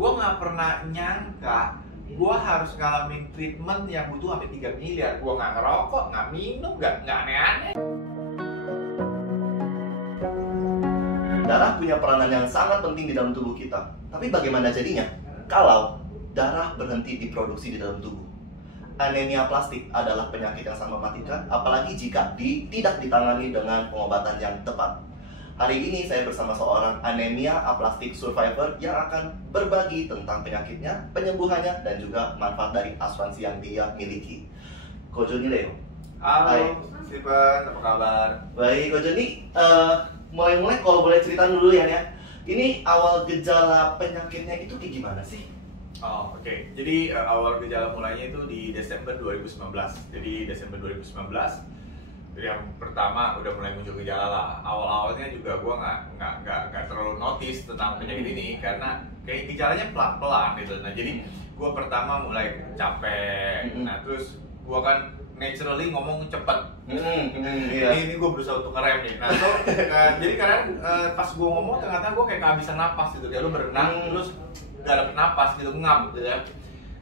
Gue nggak pernah nyangka gue harus ngalamin treatment yang butuh sampai 3 miliar. Gue nggak ngerokok, nggak minum, nggak aneh-aneh. Darah punya peranan yang sangat penting di dalam tubuh kita. Tapi bagaimana jadinya kalau darah berhenti diproduksi di dalam tubuh? Anemia plastik adalah penyakit yang sangat mematikan, apalagi jika tidak ditangani dengan pengobatan yang tepat. Hari ini saya bersama seorang anemia aplastik survivor yang akan berbagi tentang penyakitnya, penyembuhannya, dan juga manfaat dari asuransi yang dia miliki. Ko Joni Leo. Halo, Hai. Steven, apa kabar? Baik, Ko Joni. Mulai-mulai kalau boleh cerita dulu ya. Ini awal gejala penyakitnya itu kayak gimana sih? Oh, oke. Jadi awal gejala mulainya itu di Desember 2019. Jadi Desember 2019 yang pertama udah mulai muncul gejala lah. Awal-awalnya juga gue nggak terlalu notice tentang penyakit ini karena kayak gejalanya pelan-pelan gitu. Nah jadi gue pertama mulai capek. Nah terus gue kan naturally ngomong cepet. Ini gue berusaha untuk ngerem nih. Nah jadi karena pas gue ngomong ternyata gue kayak kehabisan napas gitu. Kayak lu berenang terus gak dapet napas gitu, ngap gitu ya.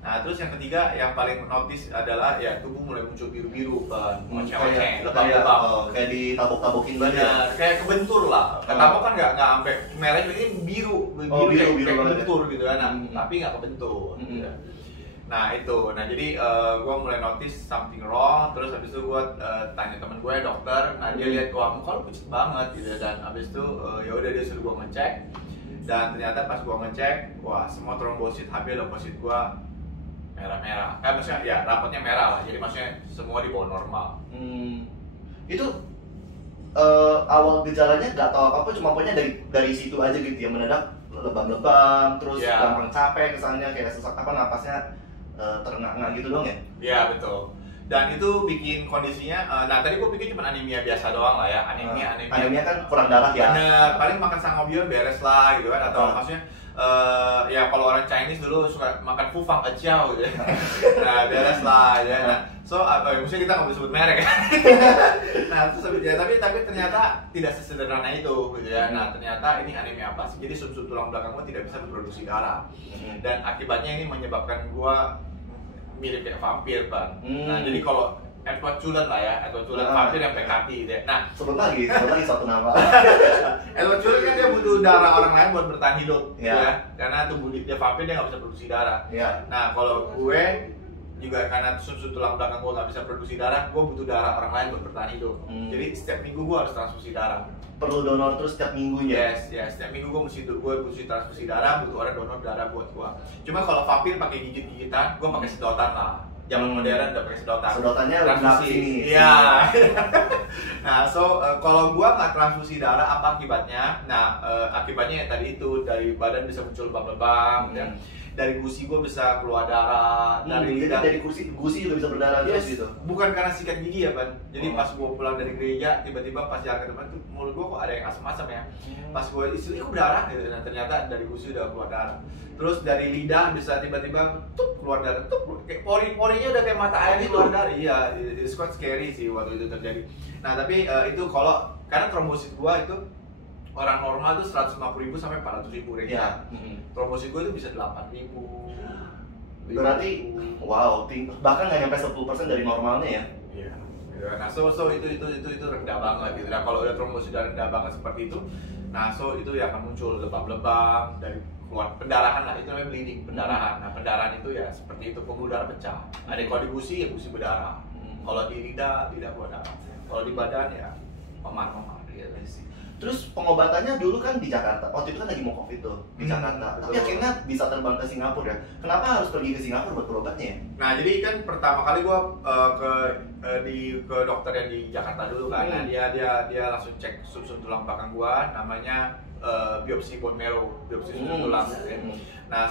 Nah terus yang ketiga yang paling notice adalah ya tubuh mulai muncul biru-biru, ngoceh-ngoceh, lebam-lebam. Kayak ditabok-tabokin banget ya? Kayak kebentur lah. Ketabok kan nggak sampai merah, ini biru kayak kebentur gitu kan. Nah, tapi nggak kebentur. Gitu. Nah itu, jadi gue mulai notice something wrong. Terus habis itu gue tanya temen gue dokter. Nah dia lihat wah muka lu pucat banget gitu. Dan habis itu ya udah dia suruh gue ngecek. Dan ternyata pas gue ngecek, wah semua trombosit HB leukosit gue merah-merah. Maksudnya ya rapotnya merah lah. Jadi maksudnya semua di bawah normal. Itu awal gejalanya nggak tahu apa-apa, cuma pokoknya dari situ aja gitu ya, mendadak lebam-lebam, terus gampang capek kesannya, kayak sesak napasnya terengah-engah gitu dong ya? Iya betul. Dan itu bikin kondisinya, nah tadi gue pikir cuma anemia biasa doang lah ya, anemia kan kurang darah ya. Bener, paling makan sangobion beres lah gitu kan, atau maksudnya ya kalau orang Chinese dulu suka makan fufang aciao gitu ya. Nah beres lah ya. Nah, maksudnya kita nggak boleh sebut merek ya. Nah terus ya, tapi ternyata tidak sesederhana itu gitu ya. Nah ternyata ini anemia apa sih? Jadi sum-sum tulang belakang gue tidak bisa memproduksi darah. Dan akibatnya ini menyebabkan gue mirip kayak vampir bang. Nah jadi kalau Edward Cullen lah ya, Edward Cullen vampir yang PKP gitu ya. Nah sebut lagi satu nama. Edward Cullen kan dia butuh darah orang lain buat bertahan hidup ya. Karena tubuh dia vampir, dia nggak bisa produksi darah. Nah kalau gue juga karena sum-sum tulang belakang gue nggak bisa produksi darah, gue butuh darah orang lain buat bertahan hidup. Jadi setiap minggu gue harus transfusi darah. Perlu donor terus setiap minggunya? Yes, setiap minggu gue mesti transfusi darah, butuh orang donor darah buat gue. Cuma kalau vampir pakai gigit-gigitan, gue pakai sedotan lah. Zaman modern udah pakai sedotan. Sedotannya transfusi. Iya. Nah, kalau gue nggak transfusi darah, apa akibatnya? Nah, akibatnya ya tadi itu, dari badan bisa muncul lebam-lebam, ya. Dari gusi gue bisa keluar darah, dari gusi juga bisa berdarah terus gitu. Bukan karena sikat gigi ya Ban. Jadi pas gue pulang dari gereja, tiba-tiba pas jalan ke depan tuh mulut gue kok ada yang asam-asam ya. Pas gue isi, kok berdarah gitu. Dan ternyata dari gusi udah keluar darah. Terus dari lidah bisa tiba-tiba keluar darah, kayak pori-porinya udah kayak mata air keluar darah. Iya, it's quite scary sih waktu itu terjadi. Nah tapi itu karena trombosit gue itu orang normal tuh 150.000 sampai 400.000 reksa. Trombosit gue itu bisa 8.000. Berarti wow, bahkan nggak nyampe 10% dari normalnya ya? Iya. Nah, itu rendah banget gitu. Nah, kalau udah trombosit rendah banget seperti itu, nah itu ya akan muncul lebam-lebam dari keluar pendarahan lah, itu namanya bleeding, pendarahan. Nah, pendarahan itu ya seperti itu, pembuluh darah pecah. Ada kalau di gusi ya gusi berdarah. Kalau di lidah keluar darah. Kalau di badan ya memar-memar gitu sih. Terus pengobatannya dulu kan di Jakarta, waktu itu kan lagi mau COVID tuh di Jakarta. Tapi akhirnya bisa terbang ke Singapura ya. Kenapa harus pergi ke Singapura buat berobatnya ya? Nah jadi kan pertama kali gue ke dokter yang di Jakarta dulu kan. Nah, dia langsung cek sum-sum tulang belakang gue, namanya biopsi bone marrow, biopsi susun tulang. Nah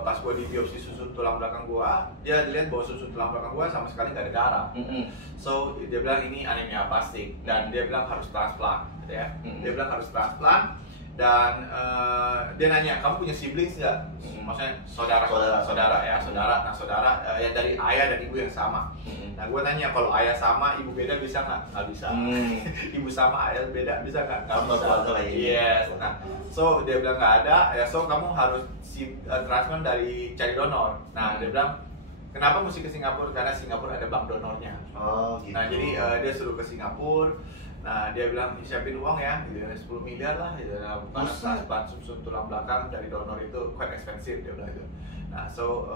pas gue di biopsi susun tulang belakang gue, dia dilihat bahwa susun tulang belakang gue sama sekali nggak ada darah. Dia bilang ini anemia aplastik dan dia bilang harus transplant. Ya. Dia bilang harus transplant Dan dia nanya, kamu punya siblings nggak? Maksudnya saudara ya, saudara. Nah saudara yang dari ayah dan ibu yang sama. Nah gue nanya, kalau ayah sama ibu beda bisa nggak? Nggak bisa. Ibu sama ayah beda bisa nggak? Nggak bisa. Yes. Nah so dia bilang nggak ada, ya so kamu harus transplant dari cari donor. Nah dia bilang, kenapa mesti ke Singapura? Karena Singapura ada bank donornya. Oh gitu. Nah jadi dia suruh ke Singapura. Nah dia bilang, siapin uang ya, gitu, 10 miliar lah, gitu. Nah, karena transplant sum-sum tulang belakang dari donor itu quite expensive, dia bilang itu. Nah so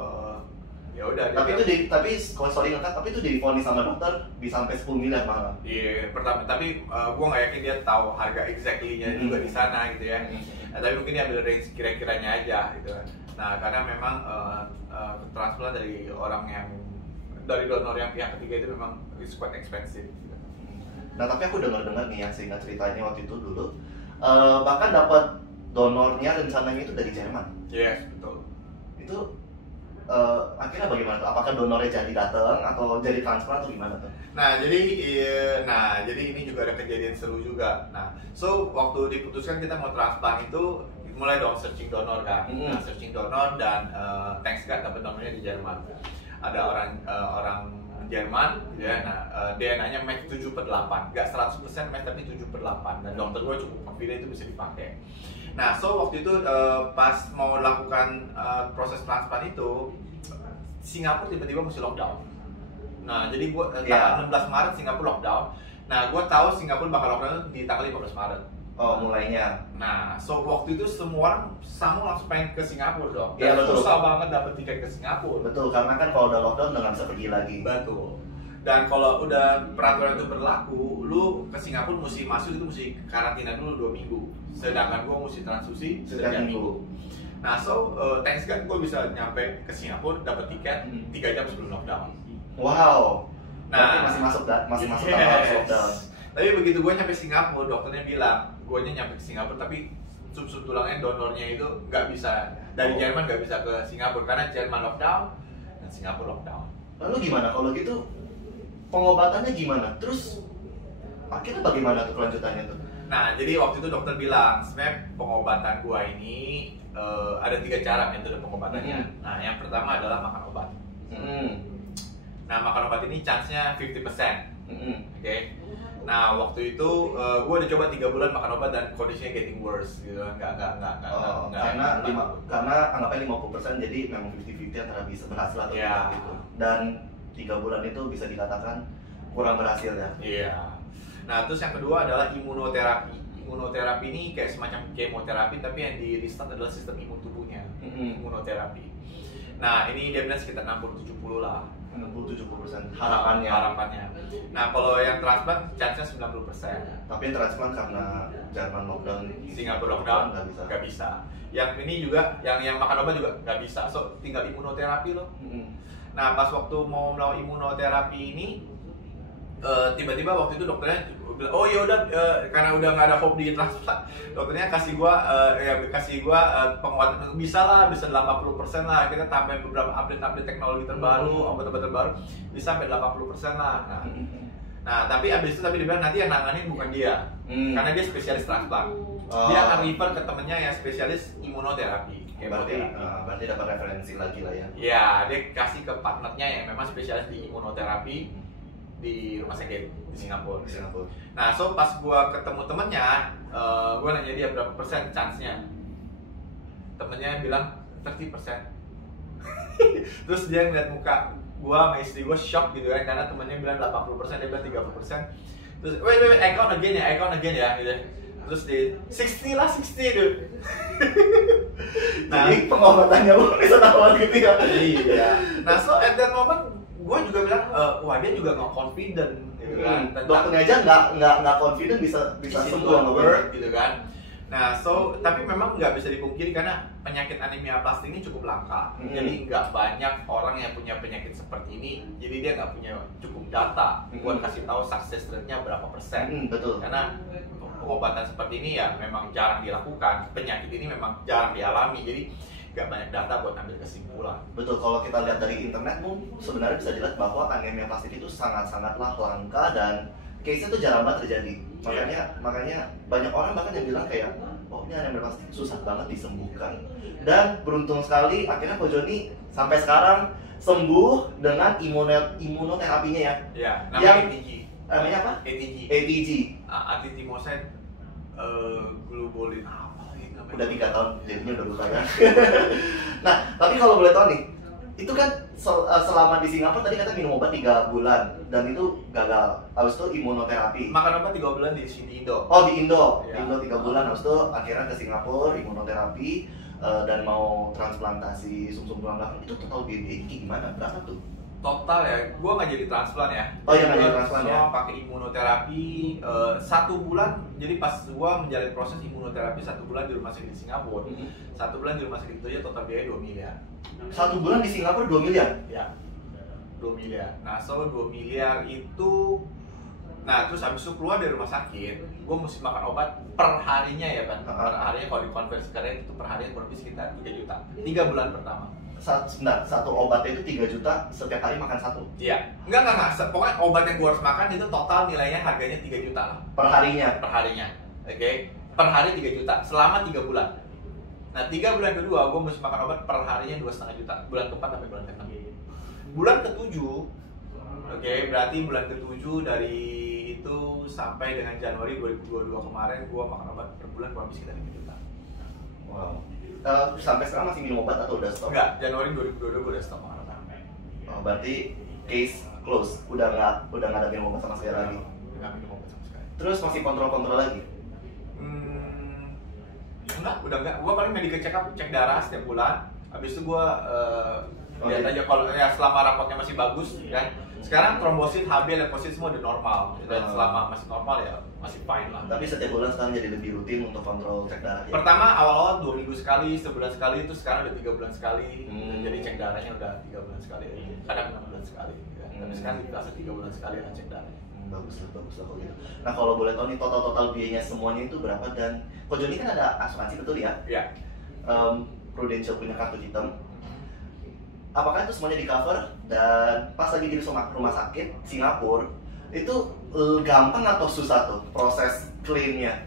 ya udah. Tapi itu divonis sama dokter bisa sampai 10 miliar malah. Iya, pertama. Tapi gua nggak yakin dia tahu harga exactly-nya juga di sana, gitu ya. Nah, tapi mungkin dia ambil range kira-kiranya aja, gitu. Nah karena memang transplant dari donor yang pihak ketiga itu memang is quite expensive. Nah tapi aku dengar nih yang seingat ceritanya waktu itu dulu bahkan dapat donornya rencananya itu dari Jerman. Yes, betul. Itu akhirnya bagaimana tuh? Apakah donornya jadi datang atau jadi transfer atau gimana tuh? Nah jadi ini juga ada kejadian seru juga. Nah so waktu diputuskan kita mau transplant itu mulai dong searching donor kan. Nah searching donor dan thanks God dapat donornya di Jerman. Ada orang Jerman, ya. Nah, DNA-nya match 7/8, nggak 100% match tapi 7/8, dan dokter gue cukup confident itu bisa dipakai. Nah, so waktu itu pas mau lakukan proses transplant itu, Singapura tiba-tiba mesti lockdown. Nah, jadi gue tanggal 16 Maret Singapura lockdown. Nah, gue tahu Singapura bakal lockdown di tanggal 15 Maret. Oh, mulainya. Nah, so waktu itu semua orang langsung pengen ke Singapura dong. Iya, betul. Susah banget dapet tiket ke Singapura. Betul, karena kan kalau udah lockdown udah nggak bisa pergi lagi. Betul. Dan kalau udah peraturan itu berlaku, lu ke Singapura mesti masuk itu mesti karantina dulu 2 minggu. Sedangkan gua mesti transfusi setiap minggu. Nah, so thanks God gua bisa nyampe ke Singapura dapat tiket 3 jam sebelum lockdown. Wow. Nah, masih masuk yes. Lockdown. Tapi begitu gue nyampe Singapura, dokternya bilang, gue nyampe ke Singapura tapi sum-sum tulangnya donornya itu nggak bisa dari Jerman, nggak bisa ke Singapura karena Jerman lockdown dan Singapura lockdown. Lalu gimana kalau gitu? Pengobatannya gimana? Terus akhirnya bagaimana tuh kelanjutannya tuh? Nah, jadi waktu itu dokter bilang, sebenarnya pengobatan gue ini ada 3 cara metode pengobatannya. Nah, yang pertama adalah makan obat. Nah, makan obat ini chance-nya 50%. Oke. Nah waktu itu gue udah coba 3 bulan makan obat dan kondisinya getting worse gitu, karena anggapnya 50% jadi memang 50-50 antara bisa berhasil atau tidak gitu. Dan 3 bulan itu bisa dikatakan kurang berhasil ya. Iya. Nah terus yang kedua adalah imunoterapi. Imunoterapi ini kayak semacam kemoterapi tapi yang di restart adalah sistem imun tubuhnya. Imunoterapi. Nah ini dia bilang sekitar 60-70 lah. 60-70% harapannya. Nah kalau yang transplant chance-nya 90%. Tapi yang transplant karena Jerman lockdown, Singapura lockdown nggak bisa. Yang ini juga, yang makan obat juga nggak bisa. So tinggal imunoterapi loh. Nah pas waktu mau melakukan imunoterapi ini, tiba-tiba waktu itu dokternya bilang, oh ya udah karena udah nggak ada hope di transplant, dokternya kasih gua penguatan, bisa 80% lah, kita tambahin beberapa update teknologi terbaru, obat-obat terbaru, bisa sampai 80% lah. Nah tapi abis itu dia bilang nanti yang nanganin bukan dia, karena dia spesialis transplant. Dia akan refer ke temennya yang spesialis imunoterapi. Berarti dapat referensi lagi lah ya. Ya, dia kasih ke partnernya yang memang spesialis di imunoterapi di rumah sakit di Singapura. Nah, so pas gua ketemu temennya, gua nanya dia berapa persen chance-nya. Temennya bilang 30%. Terus dia ngeliat muka gua sama istri gua shock gitu kan, karena temennya bilang 80%, dia bilang 30%. Terus wait, I count again ya gitu. Terus di 60 dude. Nah, jadi pengobatannya lu bisa nawar gitu ya. Iya. Nah, so at that moment gue juga bilang, wah dia juga nggak confident gitu kan. Dokternya aja nggak confident bisa sembuh work gitu kan. Nah, so tapi memang nggak bisa dipungkiri karena penyakit anemia aplastik ini cukup langka. Jadi nggak banyak orang yang punya penyakit seperti ini. Jadi dia nggak punya cukup data buat kasih tahu success rate-nya berapa persen. Betul. Karena pengobatan seperti ini ya memang jarang dilakukan. Penyakit ini memang jarang dialami. Jadi nggak banyak data buat ambil kesimpulan. Betul, kalau kita lihat dari internet sebenarnya bisa dilihat bahwa anemia aplastik itu sangat-sangatlah langka dan case-nya tuh jarang banget terjadi. Makanya banyak orang bahkan yang bilang kayak oh ini anemia plastik susah banget disembuhkan. Dan beruntung sekali akhirnya Ko Joni sampai sekarang sembuh dengan imunoterapinya ya. Ya, namanya ATG. Namanya apa? ATG. ATG. Antitimosin globulin apa lagi namanya? Udah 3 tahun jadinya udah lupa kan. Nah, tapi kalau boleh tahu nih, itu kan selama di Singapura tadi kata minum obat 3 bulan dan itu gagal. Habis itu imunoterapi. Makan obat 3 bulan di sini Indo. Oh di Indo, Ya. di Indo 3 bulan. Habis itu akhirnya ke Singapura imunoterapi dan mau transplantasi sumsum tulang belakang. Itu total biayanya kayak gimana? Berapa tuh? Total ya, gua nggak jadi transplant ya. Oh iya, nggak jadi transplant ya. Semua pakai imunoterapi 1 bulan. Jadi pas gua menjalani proses imunoterapi 1 bulan di rumah sakit di Singapura. 1 bulan di rumah sakit itu ya total biaya 2 miliar. 1 bulan di Singapura 2 miliar? Ya, 2 miliar. Nah, so 2 miliar itu, nah terus habis itu keluar dari rumah sakit, gue mesti makan obat per harinya ya kan. Per harinya kalau dikonversi ke rate itu per harinya kurang lebih sekitar 3 juta. 3 bulan pertama. Sebentar, satu obatnya itu 3 juta setiap hari makan 1? Iya. Enggak. Pokoknya obat yang gue harus makan itu total nilainya harganya 3 juta lah. Per harinya? Per harinya. Oke. Per hari 3 juta selama 3 bulan. Nah, 3 bulan kedua gue mesti makan obat per harinya 2,5 juta. Bulan ke-4 sampai bulan ke-6. Bulan ke-7, oke, berarti bulan ke-7 dari itu sampai dengan Januari 2022 kemarin gue makan obat per bulan kurang lebih sekitar 5 juta. Wow. Sampai sekarang masih minum obat atau udah stop? Enggak, Januari 2022 gue udah stop makan obat. Oh, berarti case close, udah nggak ada minum obat sama sekali lagi. Nggak minum obat sama sekali. Terus masih kontrol lagi? Enggak, udah enggak. Gue paling medical check up, cek darah setiap bulan. Habis itu gue lihat aja kalau ya selama rapotnya masih bagus, kan. Sekarang trombosit, HB, leukosit semua udah normal. Dan selama masih normal ya masih fine lah. Tapi setiap bulan sekarang jadi lebih rutin untuk kontrol cek darah ya? Pertama awal-awal 2 minggu sekali, sebulan sekali, itu sekarang udah 3 bulan sekali. Jadi cek darahnya udah 3 bulan sekali, kadang 6 bulan sekali. Ya. Tapi sekarang dikasih 3 bulan sekali lah cek darahnya. Bagus lah kalau gitu. Nah kalau boleh tahu nih total biayanya semuanya itu berapa, dan Ko Joni kan ada asuransi betul ya? Iya. Prudential punya kartu hitam. Apakah itu semuanya di cover, dan pas lagi di rumah sakit Singapura itu gampang atau susah tuh proses klaimnya?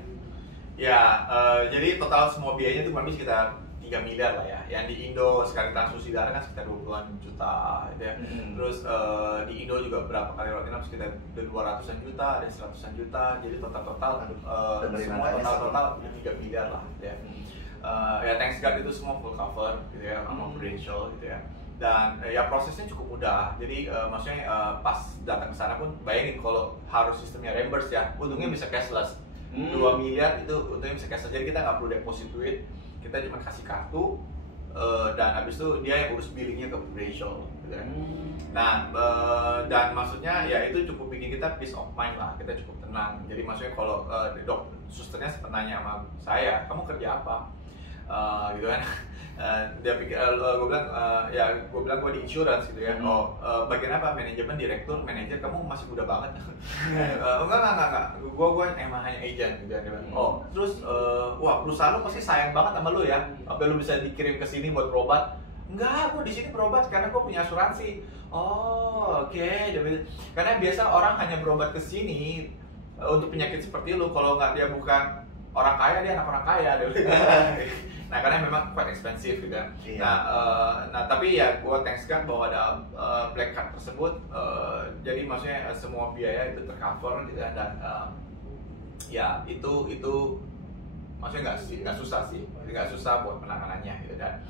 Ya, jadi total semua biayanya itu kurang lebih sekitar 3 miliar lah ya. Yang di Indo sekali transfusi darah kan sekitar 20-an juta gitu ya. Terus di Indo juga berapa kali rawat inap sekitar 200-an juta, ada 100-an juta. Jadi total semua total 3 miliar lah ya. Ya thanks God itu semua full cover gitu ya, sama Prudential gitu ya. Dan ya prosesnya cukup mudah. Jadi maksudnya pas datang ke sana pun bayangin kalau harus sistemnya reimburse ya, untungnya bisa cashless. 2 miliar itu untungnya bisa cashless. Jadi kita nggak perlu deposit duit, kita cuma kasih kartu dan habis itu dia yang urus billingnya ke Prudential gitu kan. Nah dan maksudnya ya itu cukup bikin kita peace of mind lah, kita cukup tenang. Jadi maksudnya kalau susternya sempat nanya sama saya, kamu kerja apa? Gitu kan. Dia pikir gue bilang gue di insurance gitu ya. Bagian apa? Manajemen, direktur, manajer. Kamu masih muda banget. Enggak. Gue emang hanya agent gitu ya. Terus wah perusahaan lo pasti sayang banget sama lo ya. Apa lo bisa dikirim ke sini buat berobat? Enggak, gue di sini berobat karena gue punya asuransi. Oke. Karena biasa orang hanya berobat ke sini untuk penyakit seperti lo. Kalau nggak dia bukan orang kaya, dia anak orang kaya. Nah karena memang quite expensive gitu kan. Nah tapi ya gue thanks God bahwa ada black card tersebut. Jadi maksudnya semua biaya itu tercover gitu kan. Dan ya itu maksudnya nggak susah sih, nggak susah buat penanganannya gitu. Dan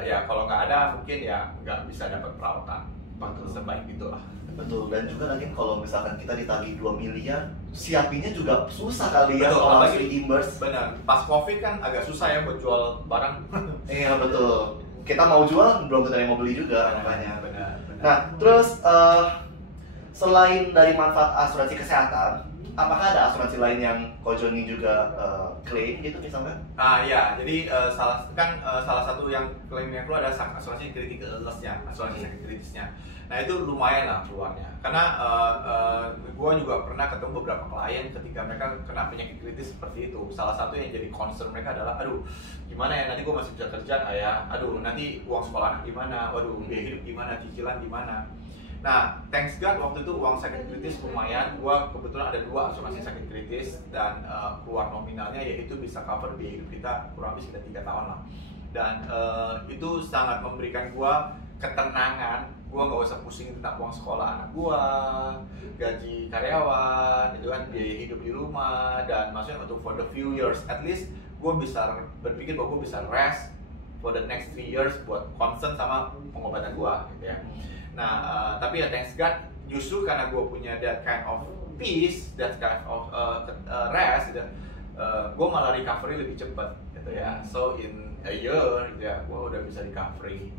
ya kalau nggak ada mungkin ya nggak bisa dapat perawatan sebaik itulah. Betul, dan juga lagi kalau misalkan kita ditagih 2 miliar, siapinnya juga susah kali ya kalau harus reimburse. Benar, pas Covid kan agak susah ya buat jual barang. Iya betul, kita mau jual belum tentu yang mau beli juga makanya. Benar. Nah terus selain dari manfaat asuransi kesehatan, apakah ada asuransi lain yang Ko Joni juga klaim gitu misalnya? Ya, jadi salah satu yang klaimnya keluar ada asuransi critical illness-nya, asuransi sakit kritisnya. Nah itu lumayan lah keluarnya, karena gue juga pernah ketemu beberapa klien ketika mereka kena penyakit kritis seperti itu. Salah satu yang jadi concern mereka adalah, aduh gimana ya nanti gue masih bisa kerja nggak ya? Aduh nanti uang sekolah anak gimana? Waduh biaya hidup gimana? Cicilan gimana? Nah, thanks God waktu itu uang sakit kritis lumayan. Gua kebetulan ada 2 asuransi sakit kritis dan keluar nominalnya yaitu bisa cover biaya hidup kita kurang lebih sekitar 3 tahun lah. Dan itu sangat memberikan gua ketenangan. Gua nggak usah pusing tentang uang sekolah anak gua, gaji karyawan, itu kan biaya hidup di rumah, dan maksudnya untuk for the few years at least gua bisa berpikir bahwa gua bisa rest for the next 3 years buat concern sama pengobatan gua gitu ya. Nah, tapi ya thanks God, justru karena gue punya that kind of peace, that kind of rest, gitu, gue malah recovery lebih cepat, gitu ya. So in a year, gitu ya, gue udah bisa recovery.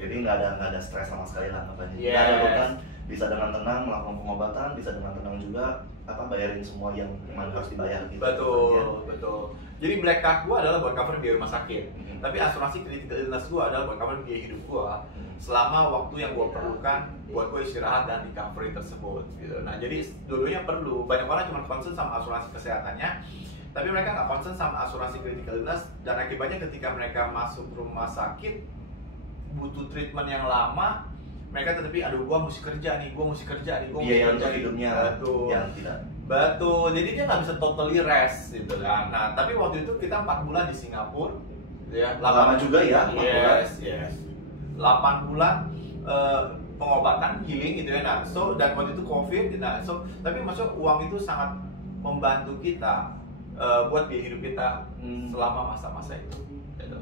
Jadi nggak ada stres sama sekali lah ngapain. Yes. Nggak ada beban, bisa dengan tenang melakukan pengobatan, bisa dengan tenang juga bayarin semua yang memang harus dibayar gitu. Betul, ya. betul. Jadi black card gue adalah buat cover biaya rumah sakit. Tapi asuransi critical illness gue adalah buat cover biaya hidup gue selama waktu yang gue perlukan buat gue istirahat dan recovery tersebut gitu. Nah jadi dulunya perlu, banyak orang cuma concern sama asuransi kesehatannya, tapi mereka nggak concern sama asuransi critical illness, dan akibatnya ketika mereka masuk rumah sakit butuh treatment yang lama, mereka tetapi aduh gue mesti kerja nih, biaya untuk hidupnya betul. Yang tidak Betul, jadi dia nggak bisa totally rest gitu kan. Nah, tapi waktu itu kita 4 bulan di Singapura, ya. lama juga ya, 4 bulan. Yes. 8 bulan pengobatan healing gitu ya. Nah, so dan waktu itu COVID, nah, so tapi maksudnya uang itu sangat membantu kita buat biaya hidup kita selama masa-masa itu. Gitu.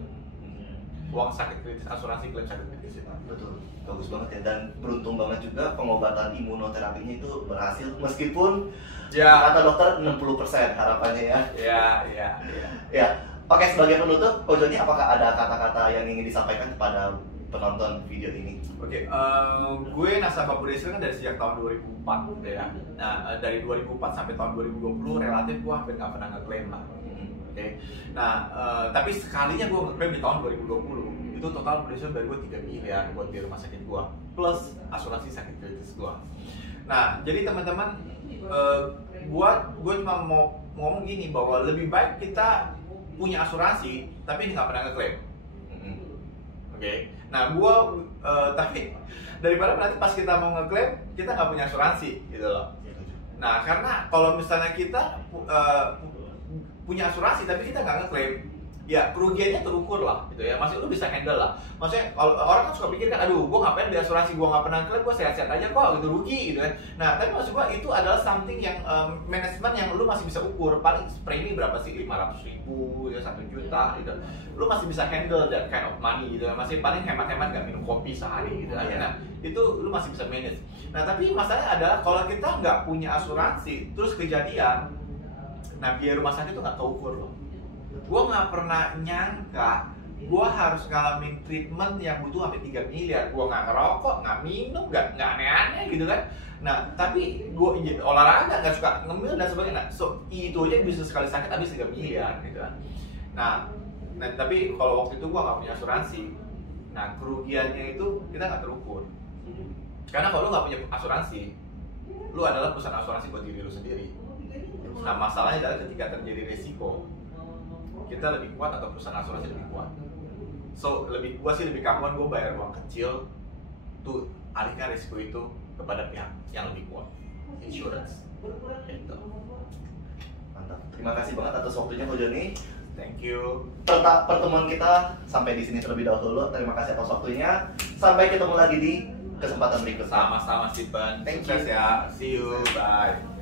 Uang sakit kritis, asuransi klaim sakit kritis itu. Betul, bagus banget ya, dan beruntung banget juga pengobatan imunoterapinya itu berhasil meskipun Ya. kata dokter 60% harapannya ya. Ya. Oke, sebagai penutup, Ko Joni, apakah ada kata-kata yang ingin disampaikan kepada penonton video ini? Oke, gue nasabah Prudential kan dari sejak tahun 2004 gitu ya. Nah, dari 2004 sampai tahun 2020 relatif gue hampir nggak pernah ngeklaim lah. Oke. Nah, tapi sekalinya gue ngeklaim di tahun 2020 itu total Prudential dari gue 3 miliar buat di rumah sakit gue plus asuransi sakit kritis gue. Nah, jadi teman-teman, gue cuma mau ngomong gini bahwa lebih baik kita punya asuransi tapi nggak pernah ngeklaim. Oke. Nah, tapi daripada nanti pas kita mau ngeklaim kita nggak punya asuransi gitu loh. Nah, karena kalau misalnya kita punya asuransi tapi kita nggak ngeklaim, ya kerugiannya terukur lah gitu ya. Maksudnya lu bisa handle lah. Maksudnya kalau orang kan suka pikir kan, aduh gue ngapain di asuransi, gue nggak pernah klaim, gue sehat-sehat aja kok gitu, rugi gitu kan. Nah, tapi maksud gue itu adalah something yang manajemen yang lu masih bisa ukur. Paling premi berapa sih, 500.000 ya, 1 juta gitu. Lu masih bisa handle that kind of money gitu. Masih paling hemat-hemat gak minum kopi sehari gitu kan. Nah, itu lu masih bisa manage. Nah, tapi masalahnya adalah kalau kita nggak punya asuransi terus kejadian, nah biaya rumah sakit itu nggak keukur loh. Gue nggak pernah nyangka gue harus ngalamin treatment yang butuh sampai 3 miliar. Gue nggak ngerokok, nggak minum, nggak aneh-aneh gitu kan. Nah, tapi gue olahraga, nggak suka ngemil dan sebagainya. Nah, so itu aja bisa sekali sakit habis 3 miliar gitu kan. Nah, tapi kalau waktu itu gue nggak punya asuransi, nah kerugiannya itu kita nggak terukur. Karena kalau lu nggak punya asuransi, lu adalah perusahaan asuransi buat diri lu sendiri. Nah, masalahnya adalah ketika terjadi resiko, kita lebih kuat atau perusahaan asuransi lebih kuat. So, gua sih lebih kapan gue bayar uang kecil tuh alihkan risiko itu kepada pihak yang lebih kuat, insurance. Gitu. Mantap. Terima kasih banget atas waktunya Ko Joni. Thank you. Pertemuan kita sampai di sini terlebih dahulu. Terima kasih atas waktunya. Sampai ketemu lagi di kesempatan berikutnya. Sama-sama Stephen. Thank Sukses you. ya. See you. Bye.